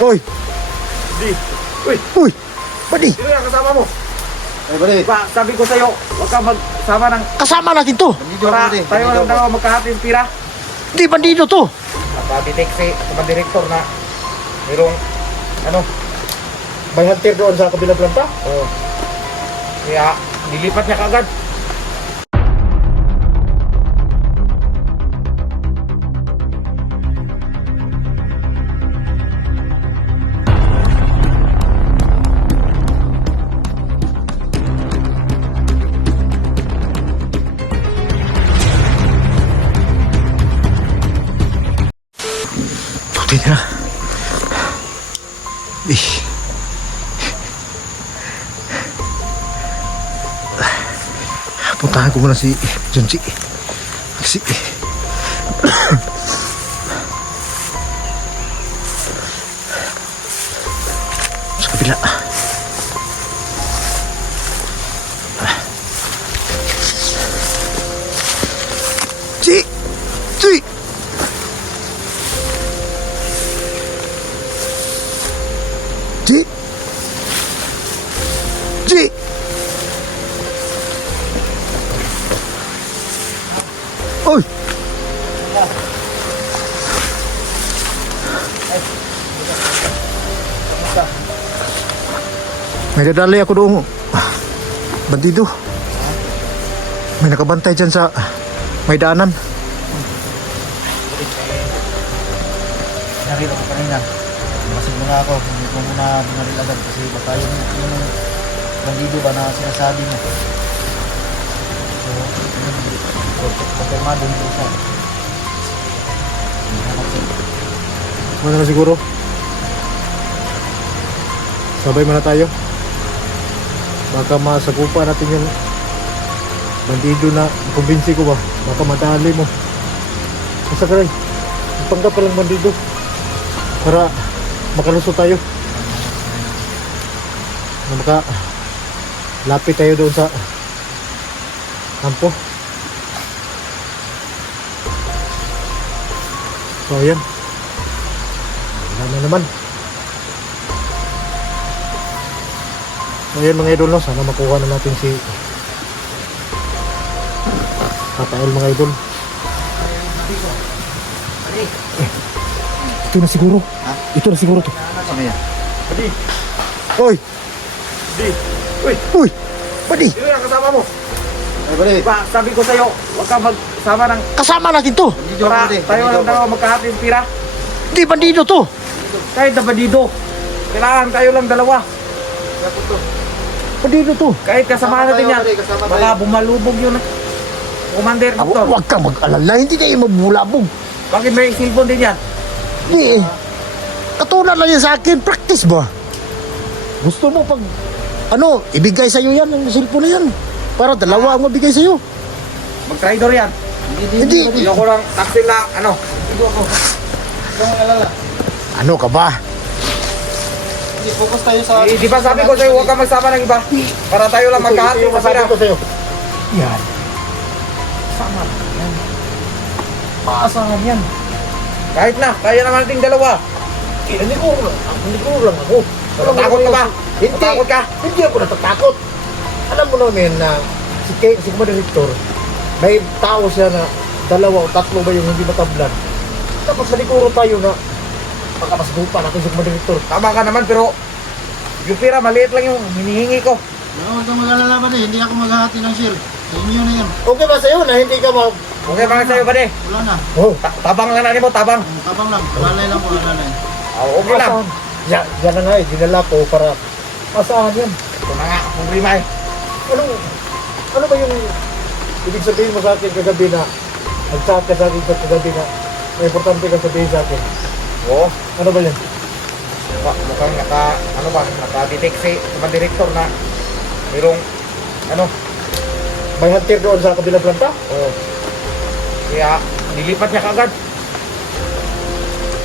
Uy! Di. Uy! Uy! Buddy! Sino yung kasama mo? Ay, buddy. Diba, sabi ko sa'yo, huwag ka magsama ng... Kasama natin to! Bandido ako, Para buddy. tayo Bandido lang ako. dalawa magkahati ng pira. Hindi, bandido to! Napabitik si mga direktor na mayroong, ano, May hunter doon sa kabilang planta? oh, kaya nilipat niya kagad. Buti na. Puntahan ko muna si Junji. Sa kabila. Ji! Ji! Ji! Ji! Uy! May dadali ako doon. Bandido. May nakabantay dyan sa may daanan. Narito ko kanina. Masig muna ako. Hindi ko muna binaril agad kasi baka yung bandido ba na sinasabi mo. So, konfirmado hindi siya. Ano na siguro? Sabay muna tayo. Baka masagupa natin yung bandido na kumbinsi ko ba. Baka madali mo. Basta ka rin. Ipanggap ka lang bandido. Para makalusot tayo. Na maka lapit tayo doon sa kampo. So ayan. Wala na naman. So ayan mga idol, no? Sana makuha na natin si Rafael mga idol. Ito na siguro. Ha? Ito na siguro to. Ano yan? Di. Oy! Di. Uy! Uy! Buddy! Sino yung kasama mo? Ay, buddy. Diba, sabi ko sa'yo, huwag ka magsama ng... Kasama natin to! Bandido ako, Para buddy. tayo Bandido lang ako. dalawa magkahati ng pira. Hindi, bandido to! Kahit na bandido. Kailangan tayo lang dalawa. Bandido to! Kahit kasama natin tayo, yan. buddy, kasama tayo. Baka bumalubog yun. Commander, doktor. Huwag kang mag-alala, hindi tayo mabulabog. Bakit may cellphone din yan? Hindi eh. Katulad lang yan sa akin, practice ba? Gusto mo pag, ano, ibigay sa'yo yan, ang cellphone na yan. Para dalawa ang mabigay sa'yo. Mag-traidor yan. Hindi. Hindi ako lang taksil na, ano. Hindi ako. Ikaw ang alala. Ano ka ba? Hindi, focus tayo sa... Di ba sabi ko sa'yo, huwag ka magsama ng iba. Para tayo lang magkahati ng pira. ko sa'yo. Yan. Sama. Yan. Maasahan yan. Kahit na, kaya naman nating dalawa. Hindi ko lang ako. Natatakot ka ba? Hindi. Natatakot ka? Hindi ako natatakot. Alam mo namin na si Commander Victor, may tao siya na dalawa o tatlo ba yung hindi matablan. Tapos maliguro tayo na baka mas gupa natin si Commander Victor. Tama ka naman, pero yung pira, maliit lang yung hinihingi ko. Huwag kang mag-alala ba hindi ako maghahati ng share. Sa inyo na yan. Okay ba sa'yo na hindi ka mag... Okay ba sa'yo ba de? Wala na. Oh, Tabang lang natin mo, tabang. Tabang lang. Alalay lang po, alalay. Okay lang. Yan na nga eh, dinala ko para asahan yan. Ito na nga, problema eh. Ano ba yung ibig sabihin mo sa akin kagabi na nag-chat ka sa akin kagabi na may importante kang sabihin sa akin? Oo. Ano ba yan? Mukhang naka-detect si mga direktor na mayroong, ano, May hunter doon sa kabilang planta? oo. Kaya nilipat niya kagad.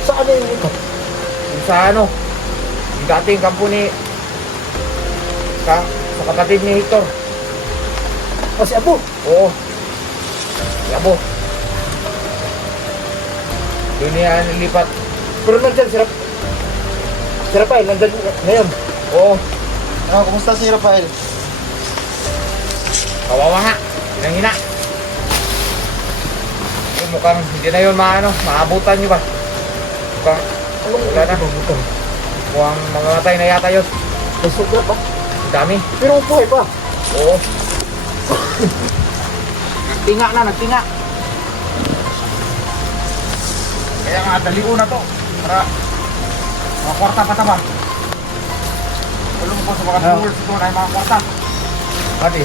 Saan yung ikat? Yung sa ano, yung dating kampo ni sa kapatid ni Hector. Kasi Apo. Oo. Yabo. Doon niya nilipat. Pero nandyan sila. Si Rafael, nandun ngayon. Oo. Ano, kumusta si Rafael? Kawawa nga. Hinang-hina. Yung mukhang hindi na yun maabutan nyo ba? Mukhang wala na. Mukhang mamamatay na yata yun. May sugat ba? Ang dami. Pero buhay pa. Oo. Nagtinga na, nagtinga. Kaya nga, daliw na to. Para mga kwarta pa taba. Tulong po sa mga viewers ito na yung mga kwarta. Pati,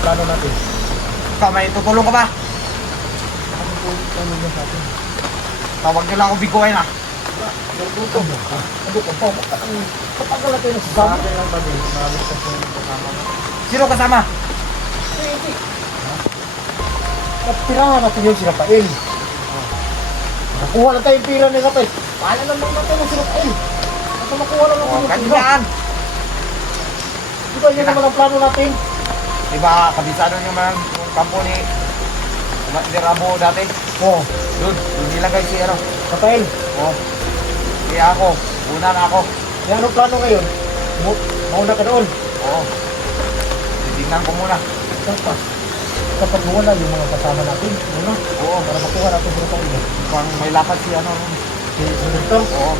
Plano natin. ikaw may tutulong ka ba? Tawag nyo lang ako biguay na. Kapag natin nasasama. Sino kasama? Pirahan natin yung si Rafael. Nakuha na tayong pira ni Rafael. Paala naman natin yung si Rafael. Basta makuha na natin yung pira. Kanyan. Di ba yun naman ang plano natin? Diba, kabisado nyo man yung kampo ni Rabo dati? Oo. Doon nilagay si Rafael, Oh. Kaya ako, una na ako. yan anong plano ngayon? Mauna ka doon. Oo. Titignan ko muna. Kapag wala yung mga kasama natin, ano? Oo. Para makuha natin sa Rafael. Mukhang may lakad si Si Director, Oo.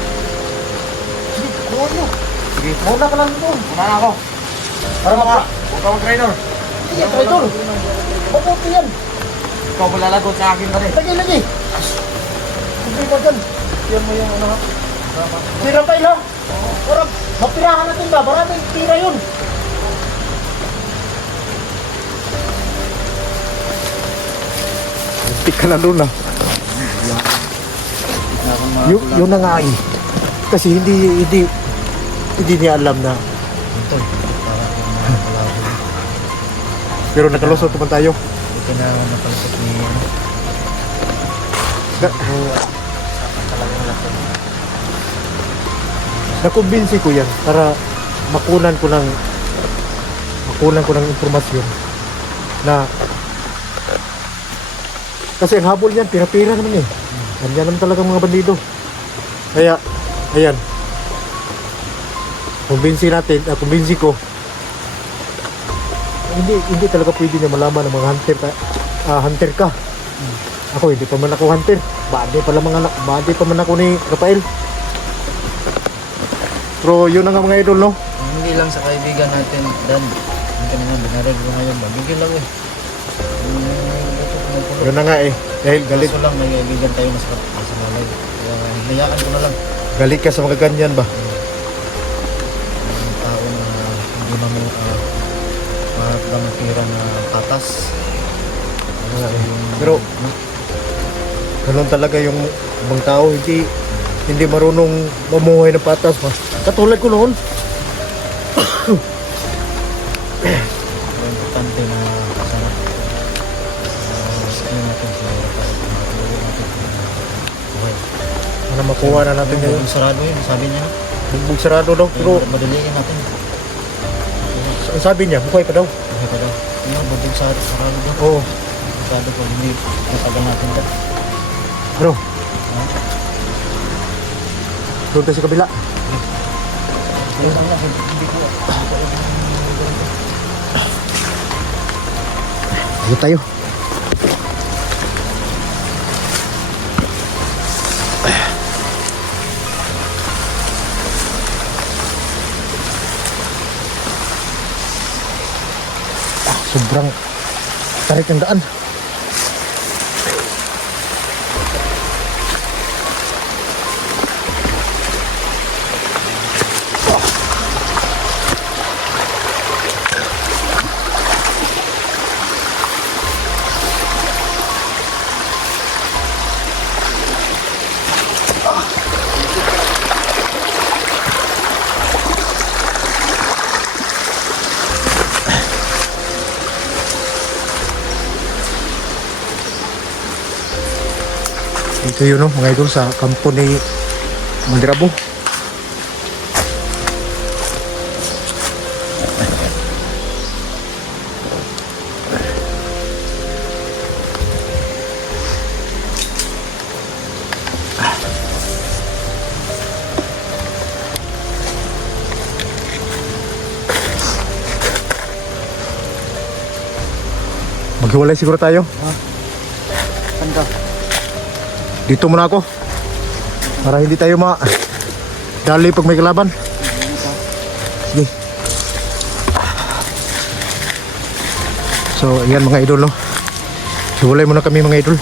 sige, kuha nyo. Sige. Mauna ka lang doon. Una na ako. Para Ano ka? maka... Huwag ka mag-trainer. Sige, Director. Mabuti yan. Ikaw malalagot sa akin pa rin. Lagi. Hindi ba dyan? Yan mo yung ano ha? Si Rafael ha? Para mapirahan natin ba? Maraming pira yun. Muntik ka na doon ha. Yun na nga eh. Kasi hindi niya alam na. Pero nakalusot naman tayo. Ito na ako napalipot ni ano. Nakumbinsi ko yan para makunan ko ng impormasyon na kasi ang habol niyan pira-pira naman eh. Ganyan naman talaga mga bandido. Kaya ayan, kumbinsi ko hindi talaga pwede niya malaman ng mga hunter ka. Ako hindi pa man ako hunter. Bade pa man ako ni Rafael. Pero yun na nga mga idol, no? Hindi lang sa kaibigan natin, Dan. Yung kanina, binarag ko ngayon ba? Bigyan lang eh. Yun na nga eh. Dahil galit Kaso lang, may kaibigan tayo na sa malay. Kaya hinayaan ko na lang. galit ka sa mga ganyan ba? Yung tao na hindi na mo maharap lang ng pira na patas. Pero ganun talaga yung ibang tao, hindi marunong mamuhay ng patas ba? Katulad ko noon. Importante na sana skill natin sa makatuloy natin buhay. Para makuha na natin ngayon. Yung sarado yun, sabi niya na. Bugbog sarado daw. Pero Madaliin natin. ang sabi niya, buhay pa daw. Buhay pa daw. Yung bugbog sarado daw. Oo. Sarado ko, hindi natagal natin daw. Bro. Doon tayo sa kabila. Ayun lang lang, hindi ko. Dito tayo. Sobrang tarik ng daan. Ito yun, no, mga idol, sa kampo ni Mandirabo. Maghiwalay siguro tayo. Saan ka? Dito muna ako. Para hindi tayo dali pag may kalaban. Sige. So, yan mga idol, no? Hiwalay muna kami mga idol.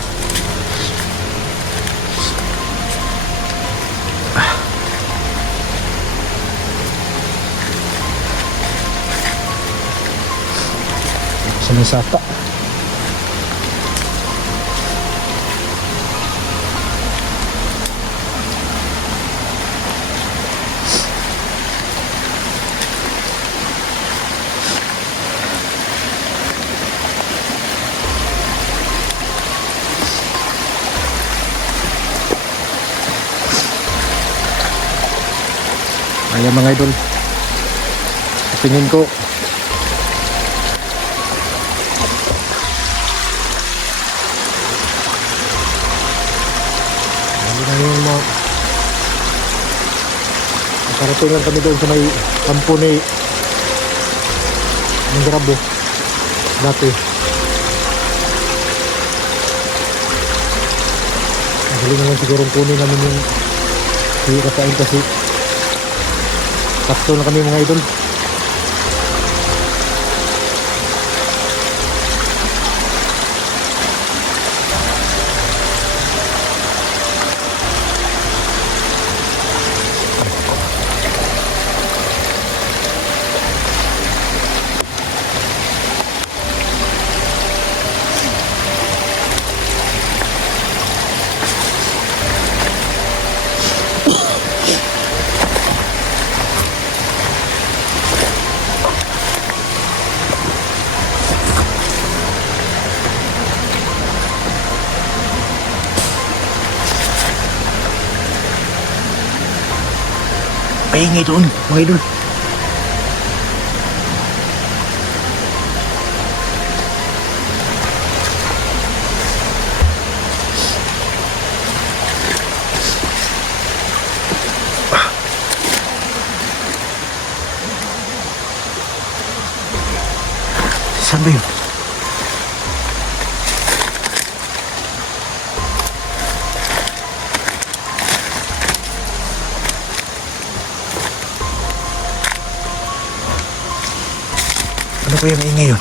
Sa may sata. Ayan mga idol. Sa tingin ko nakarating lang kami doon sa may kampo ni Mangrabo dati. Magaling naman siguro kunin namin yung kasain kasi sakto na kami mga idol. Pahingi doon mga idol. Saan ba yun? Ano ko yung ingay yun?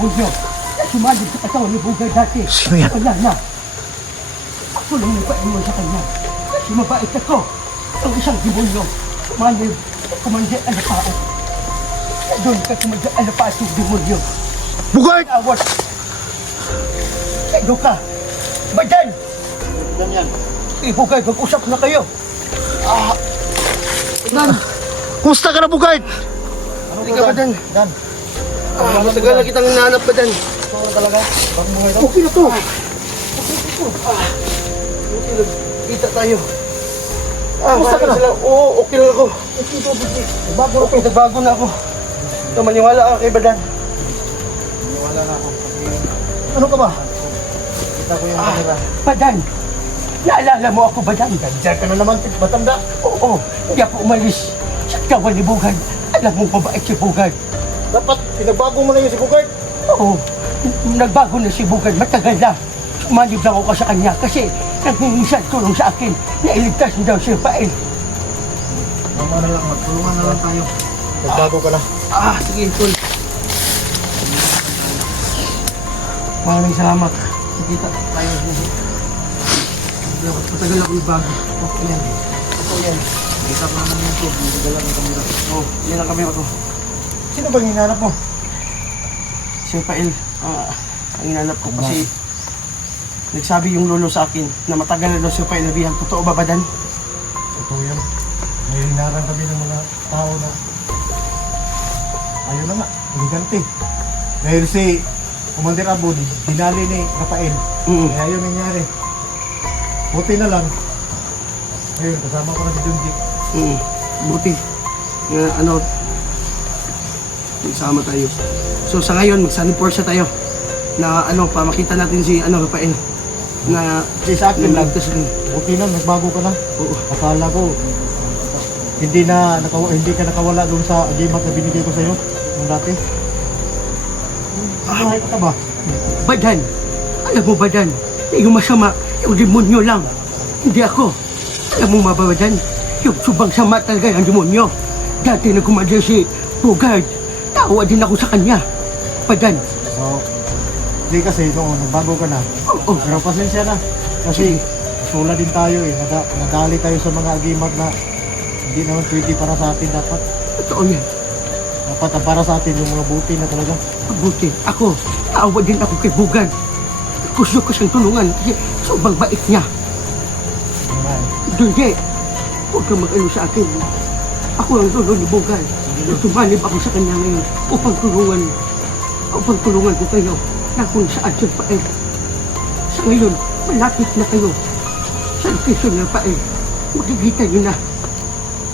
Demonyo, sumalig sa katawan ni Bugay dati. Sino yan? Wala na. Ako lang nagpaiwan sa kanya. Kasi mabait ako. Ang isang demonyo, sumalig sa kumandya alapao. Doon ka kumandya alapao sa demonyo. Bugay! Awas. Sego ka. Bajan! Ganyan. Bugay, mag-usap na kayo. Dan, Kumusta ka na Bugay? hindi ka ba Dan? Dan. Matagal na kitang hinahanap ba Dan? Ito talaga. Pagmuhay daw. Okay na to. Okay na. Kita tayo. Kumusta ka na? Oo, okay lang ako. Nagbago na ako. Ito, maniwala ka kay Badan. Wala na ako. Kasi Ano ka ba? kita ko yung camera. Badan, naalala mo ako, Badan? Diyan ka na naman, matanda. Oo, hindi ako umalis sa kawan ni Bugad. Alam mo mabait si Bugad. Dapat pinagbago mo na yung si Bugard. Oo, nagbago na si Bugad, matagal na. Sumanib lang ako sa kanya kasi nagningisan tulong sa akin na iligtas niya daw si Rafael. Tama na lang, magtulungan na lang tayo. Nagbago ka na. Sige, Tol. Maraming salamat. Nakita tayo. Matagal ako nagbago. Okay yan. Okay yan. Kita ko naman yung tube, hindi dala ng camera. Oo, yan ang kamera ko. Sino bang hinanap mo? Si Rafael, ang inanap ko kasi nagsabi yung lolo sa akin na matagal na daw si Rafael nabihan. Totoo ba, Badan? Totoo yan. May hinarang kami ng mga tao na ayaw na nga, hiniganti. Dahil si Commander Abud, dinali ni Rafael. Kaya yun nangyari. Buti na lang. Ayun, kasama ko na si Junjik. Buti. Magsama tayo. So sa ngayon, magsanipor siya tayo na pa makita natin si Rafael na Sa akin lang. nagtas rin. Buti na, nagbago ka na. Oo. Akala ko, hindi ka nakawala doon sa agimat na binigay ko sa'yo nung dati. Buhay ka ba? Badan, alam mo, Badan, yung masama, yung demonyo lang. Hindi ako. Alam mo ba, Badan, yung subang sama talaga yung demonyo. Dati na kumadya si Bugard, tawa din ako sa kanya. Badan, So, hindi kasi noon, nagbago ka na. oo, Pero pasensya na. Kasi, sula din tayo eh. Nadali tayo sa mga agimat na hindi naman pwede para sa atin dapat. totoo yan. Dapat ang para sa atin yung mga buti na talaga. Mabuti, ako, naawa din ako kay Bugard. Gusto ko siyang tulungan kasi sobrang bait niya. Yun nga eh. Hindi, huwag kang mag-ano sa akin. Ako ang lolo ni Bugard. Tumanib ako sa kanya ngayon upang tulungan ko kayo na kung saan siya pae. Sa ngayon, malapit na kayo sa location ng pae. Makikita niyo na.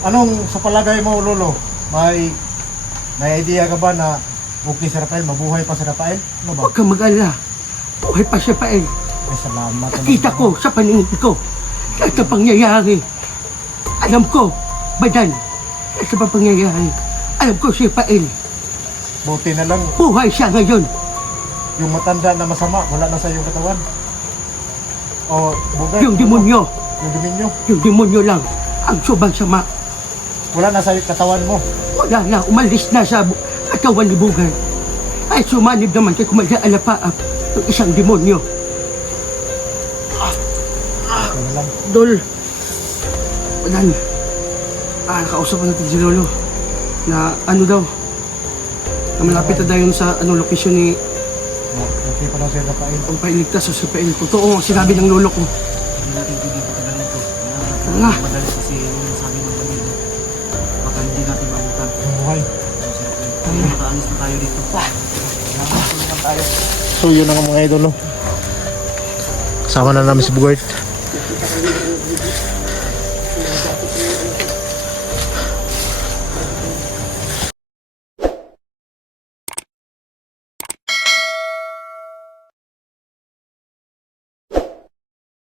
Anong sa palagay mo, Lolo? May idea ka ba na okay si Rafael? Mabuhay pa si Rafael? Ano ba? Huwag kang mag-alala. Buhay pa siya pae. Ay, salamat. Nakita ko sa paningin ko lahat ng pangyayari. Alam ko, Badan, lahat ng pangyayari. Alam ko si Pael. Buti na lang, Buhay siya ngayon. yung matanda na masama, wala na sa iyong katawan. O, bugay. Yung demonyo, Yung demonyo. yung demonyo lang ang subang sama. Wala na sa iyong katawan mo. Wala na, umalis na sa katawan ni Bugay. Ay sumanib naman kay Kumalya Alapaap, yung isang demonyo. Ano lang. Dol, Badan, nakausap natin si Lolo na daw, na malapit na daw yun sa location ni Okay pa daw si Rafael. ang pailigtas sa Pael. Totoo ang sinabi ng lolo ko. Hindi natin tigil patagalin to. Nga. Madalas kasi yung sabi ng kanina. Baka hindi natin mabutan. Buhay. So, sir, makaalis na tayo dito. Salamat, tulungan tayo. So, yun ang mga idol, no? Kasama na namin si Bugard.